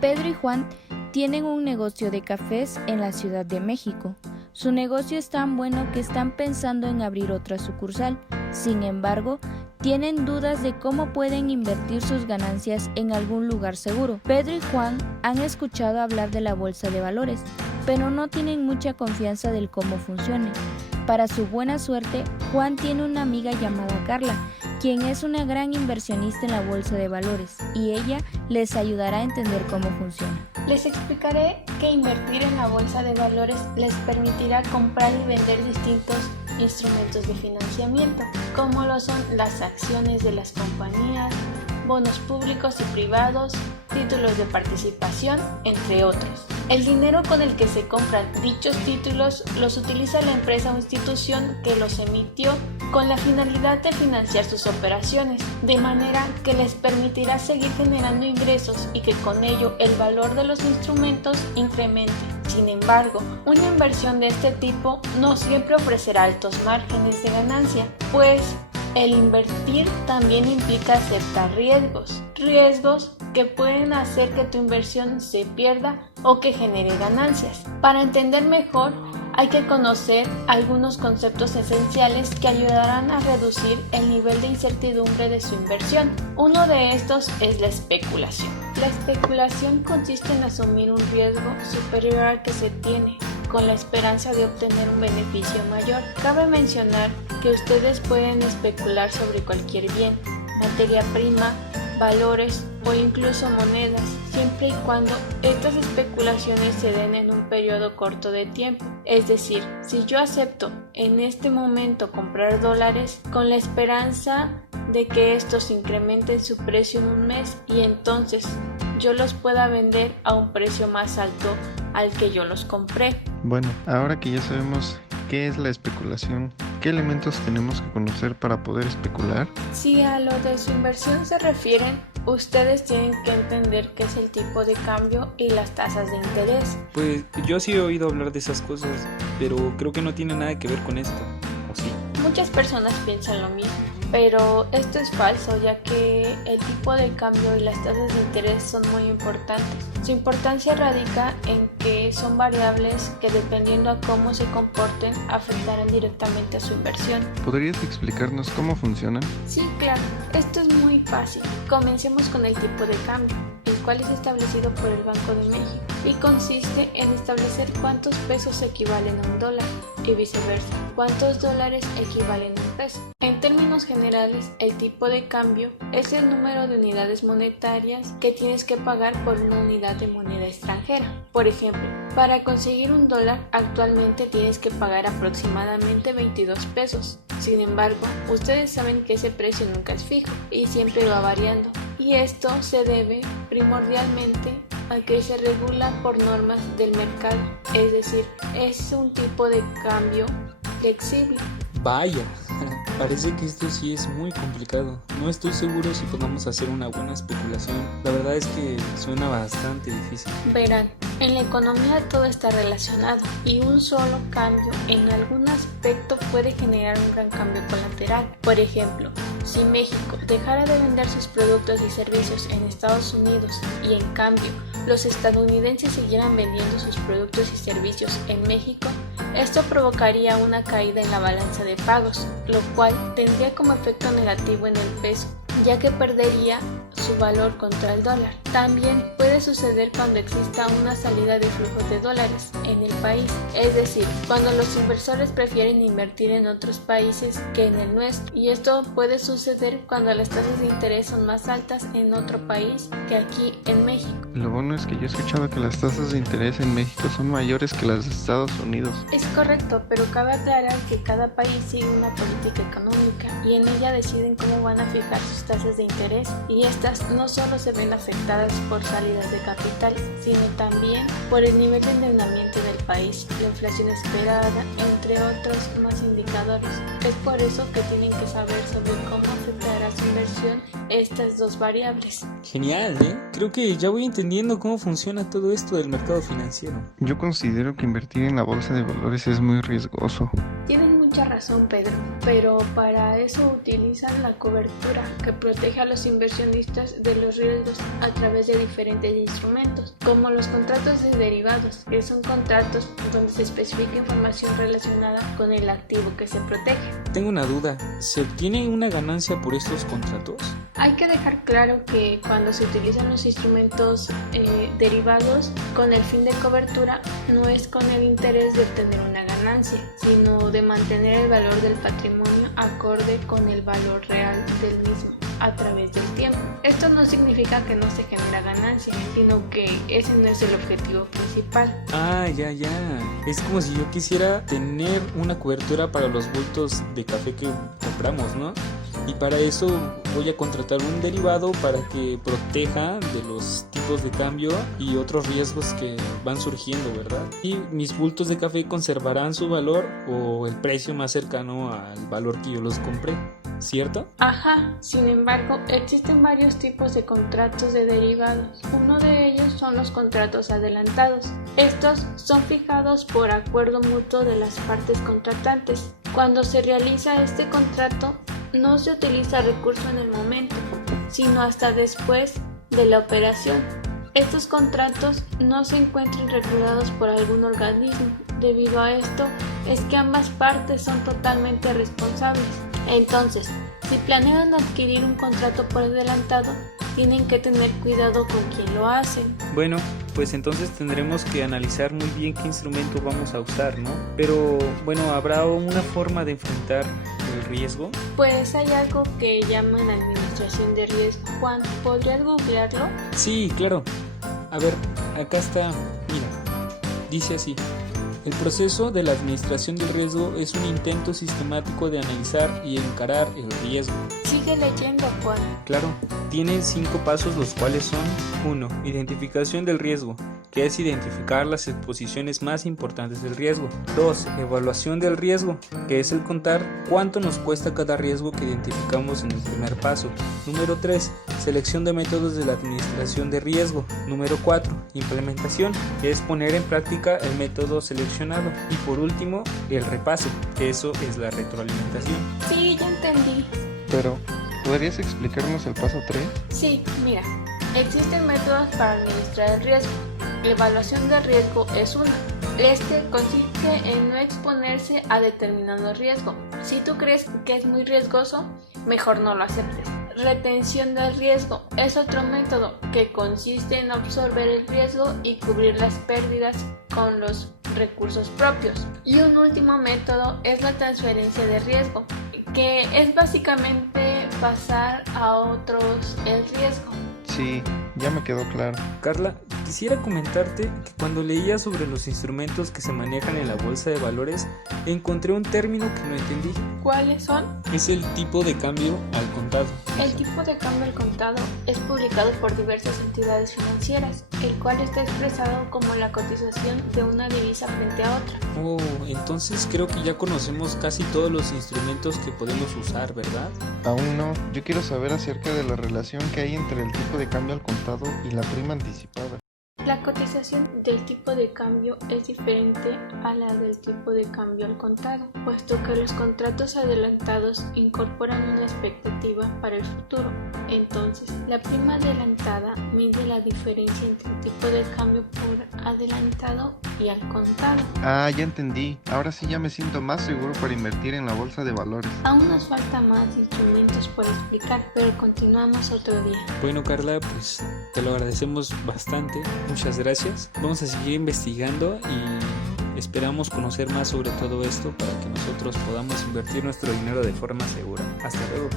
Pedro y Juan tienen un negocio de cafés en la Ciudad de México. Su negocio es tan bueno que están pensando en abrir otra sucursal. Sin embargo, tienen dudas de cómo pueden invertir sus ganancias en algún lugar seguro. Pedro y Juan han escuchado hablar de la bolsa de valores, pero no tienen mucha confianza del cómo funcione. Para su buena suerte, Juan tiene una amiga llamada Carla, quien es una gran inversionista en la bolsa de valores, y ella les ayudará a entender cómo funciona. Les explicaré que invertir en la bolsa de valores les permitirá comprar y vender distintos instrumentos de financiamiento, como lo son las acciones de las compañías, bonos públicos y privados, títulos de participación, entre otros. El dinero con el que se compran dichos títulos los utiliza la empresa o institución que los emitió con la finalidad de financiar sus operaciones, de manera que les permitirá seguir generando ingresos y que con ello el valor de los instrumentos incremente. Sin embargo, una inversión de este tipo no siempre ofrecerá altos márgenes de ganancia, pues el invertir también implica aceptar riesgos que pueden hacer que tu inversión se pierda o que genere ganancias. Para entender mejor, hay que conocer algunos conceptos esenciales que ayudarán a reducir el nivel de incertidumbre de su inversión. Uno de estos es la especulación. La especulación consiste en asumir un riesgo superior al que se tiene, con la esperanza de obtener un beneficio mayor. Cabe mencionar que ustedes pueden especular sobre cualquier bien, materia prima, valores o incluso monedas, siempre y cuando estas especulaciones se den en un periodo corto de tiempo. Es decir, si yo acepto en este momento comprar dólares con la esperanza de que estos incrementen su precio en un mes y entonces yo los pueda vender a un precio más alto al que yo los compré. Bueno, ahora que ya sabemos qué es la especulación, ¿qué elementos tenemos que conocer para poder especular? Si a lo de su inversión se refieren, ustedes tienen que entender qué es el tipo de cambio y las tasas de interés. Pues yo sí he oído hablar de esas cosas, pero creo que no tiene nada que ver con esto, ¿o sí? Muchas personas piensan lo mismo, pero esto es falso, ya que el tipo de cambio y las tasas de interés son muy importantes. Su importancia radica en que son variables que, dependiendo a cómo se comporten, afectarán directamente a su inversión. ¿Podrías explicarnos cómo funcionan? Sí, claro, esto es muy fácil. Comencemos con el tipo de cambio, el cual es establecido por el Banco de México y consiste en establecer cuántos pesos equivalen a un dólar y viceversa, cuántos dólares equivalen a un peso. En términos generales, el tipo de cambio es el número de unidades monetarias que tienes que pagar por una unidad de moneda extranjera. Por ejemplo, para conseguir un dólar actualmente tienes que pagar aproximadamente 22 pesos. Sin embargo, ustedes saben que ese precio nunca es fijo y siempre va variando. Y esto se debe primordialmente a que se regula por normas del mercado, es decir, es un tipo de cambio flexible. Vaya, parece que esto sí es muy complicado. No estoy seguro si podamos hacer una buena especulación. La verdad es que suena bastante difícil. Verán, en la economía todo está relacionado y un solo cambio en algún aspecto puede generar un gran cambio colateral. Por ejemplo, si México dejara de vender sus productos y servicios en Estados Unidos y en cambio los estadounidenses siguieran vendiendo sus productos y servicios en México, esto provocaría una caída en la balanza de pagos, lo cual tendría como efecto negativo en el peso, ya que perdería su valor contra el dólar. También puede suceder cuando exista una salida de flujos de dólares en el país, es decir, cuando los inversores prefieren invertir en otros países que en el nuestro, y esto puede suceder cuando las tasas de interés son más altas en otro país que aquí en México. Lo bueno es que yo he escuchado que las tasas de interés en México son mayores que las de Estados Unidos. Es correcto, pero cabe aclarar que cada país sigue una política económica y en ella deciden cómo van a fijar sus tasas de interés, y estas no solo se ven afectadas por salidas de capital, sino también por el nivel de endeudamiento del país, la inflación esperada, entre otros más indicadores. Es por eso que tienen que saber sobre cómo afectará su inversión estas dos variables. Genial, ¿eh? Creo que ya voy entendiendo cómo funciona todo esto del mercado financiero. Yo considero que invertir en la bolsa de valores es muy riesgoso. Tienen mucha razón. razón, Pedro, pero para eso utilizan la cobertura que protege a los inversionistas de los riesgos a través de diferentes instrumentos, como los contratos de derivados, que son contratos donde se especifica información relacionada con el activo que se protege. Tengo una duda, ¿se obtiene una ganancia por estos contratos? Hay que dejar claro que cuando se utilizan los instrumentos derivados con el fin de cobertura, no es con el interés de obtener una ganancia, sino de mantener el valor del patrimonio acorde con el valor real del mismo a través del tiempo. Esto no significa que no se genera ganancia, sino que ese no es el objetivo principal. Ah, ya. Es como si yo quisiera tener una cobertura para los bultos de café que compramos, ¿no? Y para eso voy a contratar un derivado para que proteja de los tipos de cambio y otros riesgos que van surgiendo, ¿verdad? Y mis bultos de café conservarán su valor o el precio más cercano al valor que yo los compré, ¿cierto? Ajá, sin embargo, existen varios tipos de contratos de derivados. Uno de ellos son los contratos adelantados. Estos son fijados por acuerdo mutuo de las partes contratantes. Cuando se realiza este contrato, no se utiliza recurso en el momento, sino hasta después de la operación. Estos contratos no se encuentran regulados por algún organismo. Debido a esto, es que ambas partes son totalmente responsables. Entonces, si planean adquirir un contrato por adelantado, tienen que tener cuidado con quién lo hacen. Bueno, pues entonces tendremos que analizar muy bien qué instrumento vamos a usar, ¿no? Pero bueno, ¿habrá una forma de enfrentar el riesgo? Pues hay algo que llaman administración de riesgo. Juan, ¿podrías googlearlo? Sí, claro. A ver, acá está, mira, dice así. El proceso de la administración del riesgo es un intento sistemático de analizar y encarar el riesgo. Sigue leyendo, Juan. Claro, tiene 5 pasos, los cuales son: 1. Identificación del riesgo, que es identificar las exposiciones más importantes del riesgo. 2. Evaluación del riesgo, que es el contar cuánto nos cuesta cada riesgo que identificamos en el primer paso. Número 3. Selección de métodos de la administración de riesgo. Número 4. Implementación, que es poner en práctica el método seleccionado. Y por último, el repaso, que eso es la retroalimentación. Sí, ya entendí. Pero, ¿podrías explicarnos el paso 3? Sí, mira, existen métodos para administrar el riesgo. La evaluación del riesgo es uno. Este consiste en no exponerse a determinado riesgo. Si tú crees que es muy riesgoso, mejor no lo aceptes. Retención del riesgo es otro método que consiste en absorber el riesgo y cubrir las pérdidas con los recursos propios. Y un último método es la transferencia de riesgo, que es básicamente pasar a otros el riesgo. Sí, ya me quedó claro. Carla, quisiera comentarte que cuando leía sobre los instrumentos que se manejan en la bolsa de valores, encontré un término que no entendí. ¿Cuáles son? Es el tipo de cambio al contado. El tipo de cambio al contado es publicado por diversas entidades financieras, el cual está expresado como la cotización de una divisa frente a otra. Oh, entonces creo que ya conocemos casi todos los instrumentos que podemos usar, ¿verdad? Aún no, yo quiero saber acerca de la relación que hay entre el tipo de cambio al contado y la prima anticipada. La cotización del tipo de cambio es diferente a la del tipo de cambio al contado, puesto que los contratos adelantados incorporan una expectativa para el futuro. Entonces, la prima adelantada mide la diferencia entre el tipo de cambio por adelantado y al contado. Ah, ya entendí. Ahora sí ya me siento más seguro para invertir en la bolsa de valores. Aún nos falta más instrumentos por explicar, pero continuamos otro día. Bueno, Carla, pues te lo agradecemos bastante. Muchas gracias. Vamos a seguir investigando y esperamos conocer más sobre todo esto para que nosotros podamos invertir nuestro dinero de forma segura. Hasta luego.